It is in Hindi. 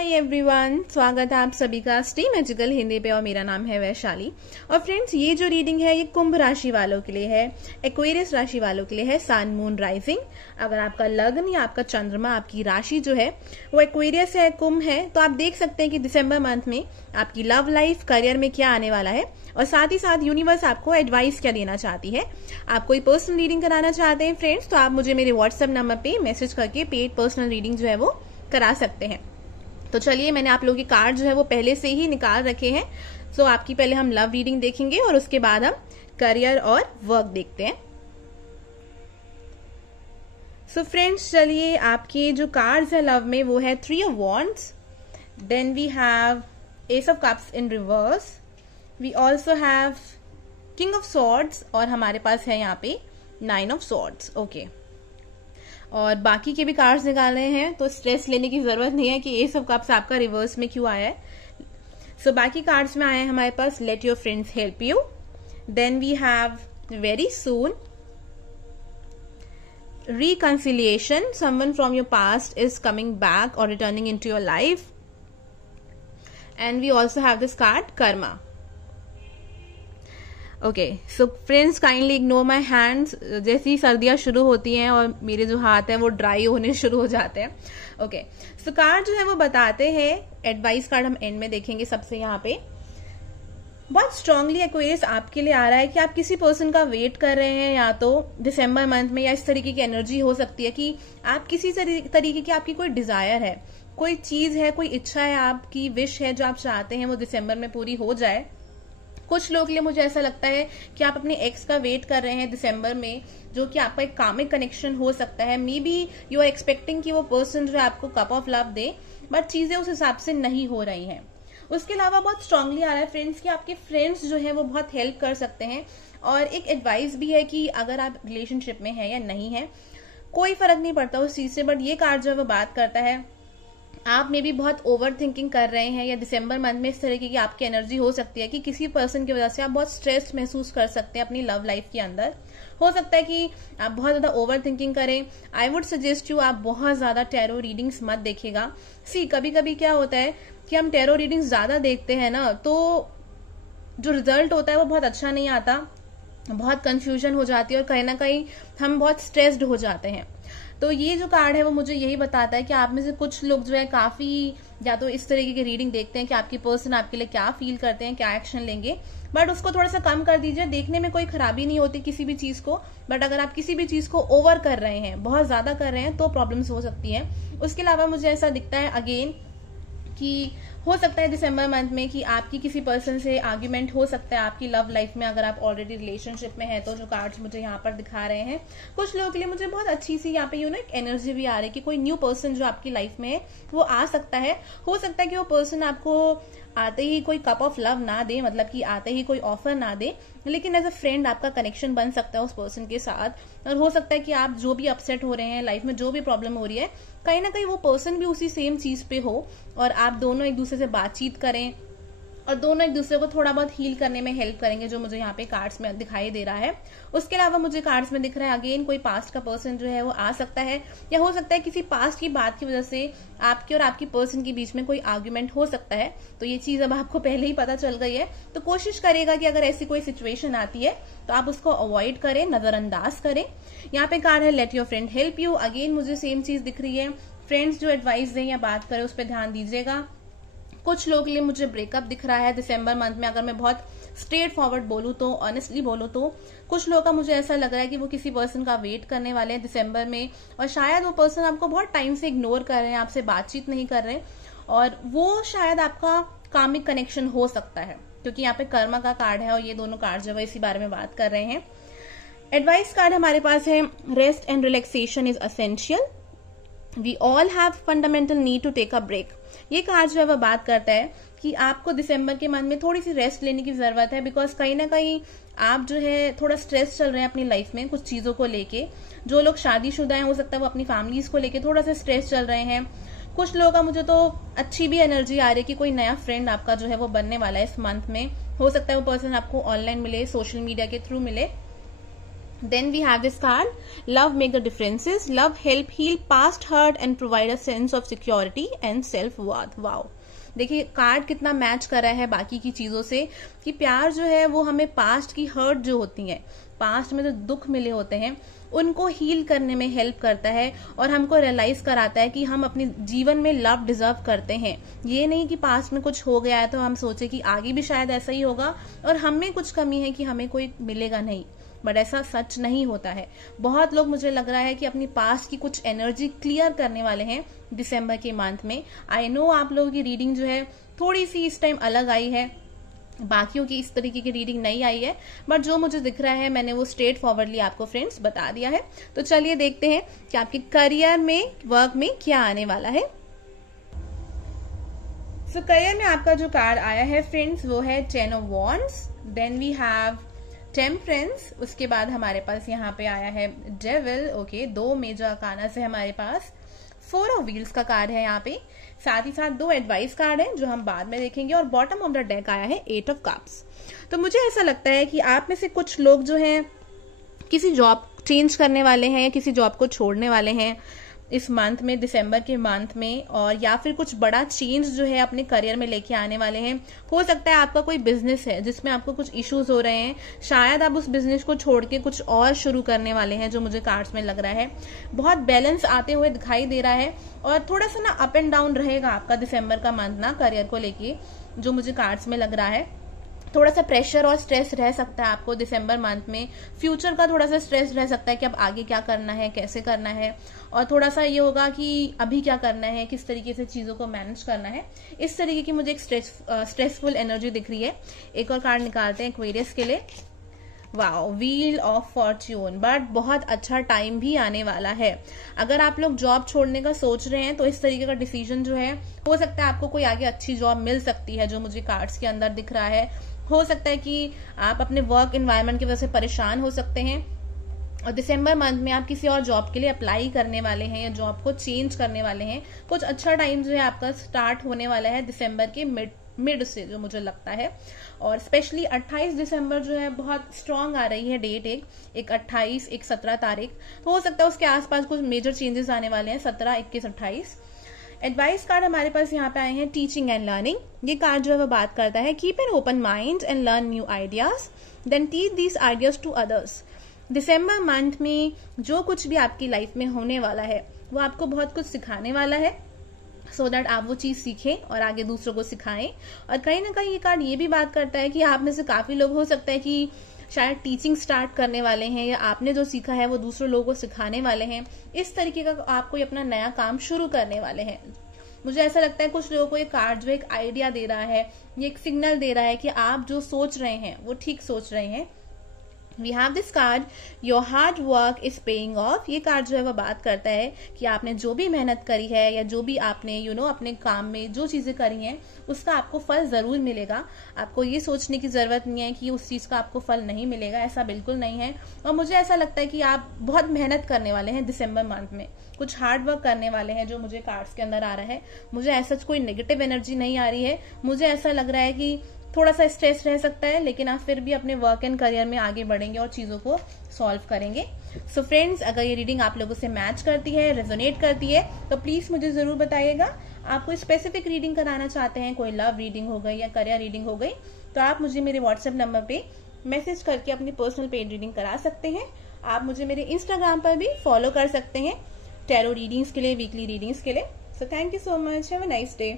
हाय एवरीवन, स्वागत है आप सभी का स्टे मैजिकल हिंदी पे और मेरा नाम है वैशाली। और फ्रेंड्स, ये जो रीडिंग है ये कुंभ राशि वालों के लिए है, एक्वेरियस राशि वालों के लिए है, सन मून राइजिंग। अगर आपका लग्न या आपका चंद्रमा, आपकी राशि जो है वो एक्वेरियस है, कुंभ है, तो आप देख सकते हैं कि दिसंबर मंथ में आपकी लव लाइफ, करियर में क्या आने वाला है और साथ ही साथ यूनिवर्स आपको एडवाइस क्या देना चाहती है। आप कोई पर्सनल रीडिंग कराना चाहते हैं फ्रेंड्स, तो आप मुझे मेरे व्हाट्सएप नंबर पे मैसेज करके पेड पर्सनल रीडिंग जो है वो करा सकते हैं। तो चलिए, मैंने आप लोगों के कार्ड जो है वो पहले से ही निकाल रखे हैं। सो आपकी पहले हम लव रीडिंग देखेंगे और उसके बाद हम करियर और वर्क देखते हैं। सो फ्रेंड्स, चलिए, आपके जो कार्ड्स है लव में वो है 3 of wands, then we have ace of cups in reverse, we also have king of swords और हमारे पास है यहाँ पे 9 ऑफ सॉर्ड्स। ओके, और बाकी के भी कार्ड्स निकाले हैं, तो स्ट्रेस लेने की जरूरत नहीं है कि एस ऑफ कप्स आपका रिवर्स में क्यों आया है। सो बाकी कार्ड्स में आए हैं हमारे पास let your friends help you, then we have very soon, reconciliation, someone from your past is coming back or returning into your life, and we also have this card karma. Okay, so friends, kindly ignore my hands. जैसी सर्दियां शुरू होती हैं और मेरे जो हाथ हैं वो ड्राई होने शुरू हो जाते हैं। ओके, सो कार्ड जो है वो बताते हैं, एडवाइस कार्ड हम एंड में देखेंगे सबसे। यहाँ पे बहुत स्ट्रांगली एक्वेरियस आपके लिए आ रहा है कि आप किसी पर्सन का वेट कर रहे हैं, या तो दिसंबर मंथ में, या इस तरीके की एनर्जी हो सकती है कि आप किसी तरीके की आपकी कोई डिजायर है, कोई चीज है, कोई इच्छा है, आपकी विश है जो आप चाहते हैं वो दिसंबर में पूरी हो जाए। कुछ लोगों के लिए मुझे ऐसा लगता है कि आप अपने एक्स का वेट कर रहे हैं दिसंबर में, जो कि आपका एक कामिक कनेक्शन हो सकता है। Maybe you are expecting कि वो पर्सन जो है आपको कप ऑफ लव दे, बट चीजें उस हिसाब से नहीं हो रही हैं। उसके अलावा बहुत स्ट्रांगली आ रहा है फ्रेंड्स कि आपके फ्रेंड्स जो है वो बहुत हेल्प कर सकते हैं, और एक एडवाइस भी है कि अगर आप रिलेशनशिप में है या नहीं है, कोई फर्क नहीं पड़ता उस चीज से, बट ये कार्ड जो है वो बात करता है आप में भी बहुत ओवर थिंकिंग कर रहे हैं, या दिसंबर मंथ में इस तरीके की आपकी एनर्जी हो सकती है कि किसी पर्सन की वजह से आप बहुत स्ट्रेस महसूस कर सकते हैं अपनी लव लाइफ के अंदर। हो सकता है कि आप बहुत ज्यादा ओवर थिंकिंग करें। आई वुड सजेस्ट यू, आप बहुत ज्यादा टैरो रीडिंग्स मत देखिएगा। सी, कभी कभी क्या होता है कि हम टैरो रीडिंग्स ज्यादा देखते हैं ना, तो जो रिजल्ट होता है वो बहुत अच्छा नहीं आता, बहुत कंफ्यूजन हो जाती है और कहीं ना कहीं हम बहुत स्ट्रेस्ड हो जाते हैं। तो ये जो कार्ड है वो मुझे यही बताता है कि आप में से कुछ लोग जो है काफी या तो इस तरीके की रीडिंग देखते हैं कि आपकी पर्सन आपके लिए क्या फील करते हैं, क्या एक्शन लेंगे, बट उसको थोड़ा सा कम कर दीजिए। देखने में कोई खराबी नहीं होती किसी भी चीज को, बट अगर आप किसी भी चीज को ओवर कर रहे हैं, बहुत ज्यादा कर रहे हैं, तो प्रॉब्लम्स हो सकती है। उसके अलावा मुझे ऐसा दिखता है अगेन कि हो सकता है दिसंबर मंथ में कि आपकी किसी पर्सन से आर्ग्यूमेंट हो सकता है आपकी लव लाइफ में, अगर आप ऑलरेडी रिलेशनशिप में है तो। जो कार्ड्स मुझे यहाँ पर दिखा रहे हैं, कुछ लोगों के लिए मुझे बहुत अच्छी सी यहाँ पे एक एनर्जी भी आ रही है कि कोई न्यू पर्सन जो आपकी लाइफ में है वो आ सकता है। हो सकता है कि वो पर्सन आपको आते ही कोई कप ऑफ लव ना दे, मतलब कि आते ही कोई ऑफर ना दे, लेकिन एज अ फ्रेंड आपका कनेक्शन बन सकता है उस पर्सन के साथ। और हो सकता है कि आप जो भी अपसेट हो रहे हैं लाइफ में, जो भी प्रॉब्लम हो रही है, कहीं ना कहीं वो पर्सन भी उसी सेम चीज पे हो और आप दोनों एक दूसरे से बातचीत करें और दोनों एक दूसरे को थोड़ा बहुत हील करने में हेल्प करेंगे, जो मुझे यहाँ पे कार्ड्स में दिखाई दे रहा है। उसके अलावा मुझे कार्ड्स में दिख रहा है अगेन कोई पास्ट का पर्सन जो है वो आ सकता है, या हो सकता है किसी पास्ट की बात की वजह से आपके और आपकी पर्सन के बीच में कोई आर्ग्यूमेंट हो सकता है। तो ये चीज अब आपको पहले ही पता चल गई है, तो कोशिश करेगा कि अगर ऐसी कोई सिचुएशन आती है तो आप उसको अवॉइड करें, नजरअंदाज करें। यहाँ पे कार्ड है let your friend help you. Again मुझे सेम चीज दिख रही है, फ्रेंड्स जो एडवाइस दें या बात करें उस पर ध्यान दीजिएगा। कुछ लोगों के लिए मुझे ब्रेकअप दिख रहा है दिसंबर मंथ में, अगर मैं बहुत स्ट्रेट फॉरवर्ड बोलूं तो, ऑनेस्टली बोलूं तो। कुछ लोगों का मुझे ऐसा लग रहा है कि वो किसी पर्सन का वेट करने वाले हैं दिसंबर में, और शायद वो पर्सन आपको बहुत टाइम से इग्नोर कर रहे हैं, आपसे बातचीत नहीं कर रहे, और वो शायद आपका कामिक कनेक्शन हो सकता है, क्योंकि यहाँ पे कर्मा का कार्ड है और ये दोनों कार्ड जो है इसी बारे में बात कर रहे हैं। एडवाइस कार्ड हमारे पास है rest and relaxation is essential, we all have fundamental need to take a break. ये कार्ड जो है वह बात करता है कि आपको दिसंबर के मंथ में थोड़ी सी रेस्ट लेने की जरूरत है, बिकॉज कहीं ना कहीं आप जो है थोड़ा स्ट्रेस चल रहे हैं अपनी लाइफ में कुछ चीजों को लेके। जो लोग शादीशुदा हैं हो सकता है वो अपनी फैमिलीज को लेके थोड़ा सा स्ट्रेस चल रहे हैं। कुछ लोगों का मुझे तो अच्छी भी एनर्जी आ रही है कि कोई नया फ्रेंड आपका जो है वो बनने वाला है इस मंथ में। हो सकता है वो पर्सन आपको ऑनलाइन मिले, सोशल मीडिया के थ्रू मिले। Then we have this card, love make the differences, love help heal past hurt and provide a sense of security and self-worth. Wow. देखिए कार्ड कितना मैच कर रहा है बाकी की चीजों से, कि प्यार जो है वो हमें पास्ट की हर्ट जो होती है, पास्ट में जो दुख मिले होते हैं, उनको हील करने में हेल्प करता है और हमको रियलाइज कराता है कि हम अपने जीवन में लव डिजर्व करते हैं। ये नहीं कि पास्ट में कुछ हो गया है तो हम सोचे कि आगे भी शायद ऐसा ही होगा और हम में कुछ कमी है कि हमें कोई मिलेगा नहीं, बट ऐसा सच नहीं होता है। बहुत लोग, मुझे लग रहा है कि अपनी पास्ट की कुछ एनर्जी क्लियर करने वाले हैं दिसंबर के मंथ में। आई नो आप लोगों की रीडिंग जो है थोड़ी सी इस टाइम अलग आई है, बाकियों की इस तरीके की रीडिंग नहीं आई है, बट जो मुझे दिख रहा है मैंने वो स्ट्रेट फॉरवर्डली आपको फ्रेंड्स बता दिया है। तो चलिए देखते हैं कि आपके करियर में, वर्क में क्या आने वाला है। सो करियर में आपका जो कार्ड आया है फ्रेंड्स वो है 10 of wands, then we have temperance, उसके बाद हमारे पास यहाँ पे आया है डेविल। ओके, 2 मेजर अरकाना से हमारे पास 4 ऑफ व्हील्स का कार्ड है यहाँ पे, साथ ही साथ 2 एडवाइस कार्ड है जो हम बाद में देखेंगे, और बॉटम ऑफ द डेक आया है 8 ऑफ कप्स। तो मुझे ऐसा लगता है कि आप में से कुछ लोग जो हैं किसी जॉब चेंज करने वाले हैं या किसी जॉब को छोड़ने वाले हैं इस मंथ में, दिसंबर के मंथ में, और या फिर कुछ बड़ा चेंज जो है अपने करियर में लेके आने वाले हैं। हो सकता है आपका कोई बिजनेस है जिसमें आपको कुछ इश्यूज हो रहे हैं, शायद आप उस बिजनेस को छोड़ के कुछ और शुरू करने वाले हैं, जो मुझे कार्ड्स में लग रहा है। बहुत बैलेंस आते हुए दिखाई दे रहा है और थोड़ा सा ना अप एंड डाउन रहेगा आपका दिसंबर का मंथ ना करियर को लेके, जो मुझे कार्ड्स में लग रहा है। थोड़ा सा प्रेशर और स्ट्रेस रह सकता है आपको दिसंबर मंथ में, फ्यूचर का थोड़ा सा स्ट्रेस रह सकता है कि अब आगे क्या करना है, कैसे करना है, और थोड़ा सा ये होगा कि अभी क्या करना है, किस तरीके से चीजों को मैनेज करना है। इस तरीके की मुझे एक स्ट्रेसफुल एनर्जी दिख रही है। एक और कार्ड निकालते हैं एक्वेरियस के लिए। Wow, wheel of Fortune, but बहुत अच्छा टाइम भी आने वाला है। अगर आप लोग जॉब छोड़ने का सोच रहे हैं तो इस तरीके का डिसीजन जो है, हो सकता है आपको कोई आगे अच्छी जॉब मिल सकती है, जो मुझे कार्ड्स के अंदर दिख रहा है। हो सकता है कि आप अपने वर्क एनवायरनमेंट की वजह से परेशान हो सकते हैं और दिसंबर मंथ में आप किसी और जॉब के लिए अप्लाई करने वाले हैं या जॉब को चेंज करने वाले हैं। कुछ अच्छा टाइम जो है आपका स्टार्ट होने वाला है दिसंबर के मिड से, जो मुझे लगता है। और स्पेशली 28 दिसंबर जो है बहुत स्ट्रांग आ रही है डेट, एक 28, एक 17 तारीख, तो हो सकता है उसके आसपास कुछ मेजर चेंजेस आने वाले हैं 17, 21, 28। एडवाइस कार्ड हमारे पास यहाँ पे आए हैं टीचिंग एंड लर्निंग। ये कार्ड जो है वो बात करता है keep an open mind and learn new ideas, then teach these ideas to others. दिसंबर मंथ में जो कुछ भी आपकी लाइफ में होने वाला है वो आपको बहुत कुछ सिखाने वाला है, सो दैट आप वो चीज सीखें और आगे दूसरों को सिखाएं। और कहीं ना कहीं ये कार्ड ये भी बात करता है कि आप में से काफी लोग हो सकता है कि शायद टीचिंग स्टार्ट करने वाले हैं या आपने जो सीखा है वो दूसरे लोगों को सिखाने वाले हैं। इस तरीके का आप कोई अपना नया काम शुरू करने वाले हैं। मुझे ऐसा लगता है कुछ लोगों को ये कार्ड जो एक आइडिया दे रहा है, ये एक सिग्नल दे रहा है कि आप जो सोच रहे हैं वो ठीक सोच रहे हैं। We have this card your hard work is paying off. ये कार्ड जो है वो बात करता है कि आपने जो भी मेहनत करी है या जो भी आपने अपने काम में जो चीजें करी हैं उसका आपको फल जरूर मिलेगा। आपको ये सोचने की जरूरत नहीं है कि उस चीज का आपको फल नहीं मिलेगा, ऐसा बिल्कुल नहीं है। और मुझे ऐसा लगता है कि आप बहुत मेहनत करने वाले हैं दिसंबर मंथ में, कुछ हार्ड वर्क करने वाले हैं, जो मुझे कार्ड्स के अंदर आ रहा है। मुझे ऐसा कोई नेगेटिव एनर्जी नहीं आ रही है। मुझे ऐसा लग रहा है कि थोड़ा सा स्ट्रेस रह सकता है, लेकिन आप फिर भी अपने वर्क एंड करियर में आगे बढ़ेंगे और चीजों को सॉल्व करेंगे। सो फ्रेंड्स, अगर ये रीडिंग आप लोगों से मैच करती है, रेजोनेट करती है, तो प्लीज मुझे जरूर बताइएगा। आप कोई स्पेसिफिक रीडिंग कराना चाहते हैं, कोई लव रीडिंग हो गई या करियर रीडिंग हो गई, तो आप मुझे मेरे व्हाट्सएप नंबर पे मैसेज करके अपनी पर्सनल पेड रीडिंग करा सकते हैं। आप मुझे मेरे इंस्टाग्राम पर भी फॉलो कर सकते हैं टैरो रीडिंग्स के लिए, वीकली रीडिंग्स के लिए। So thank you so much, have a nice day.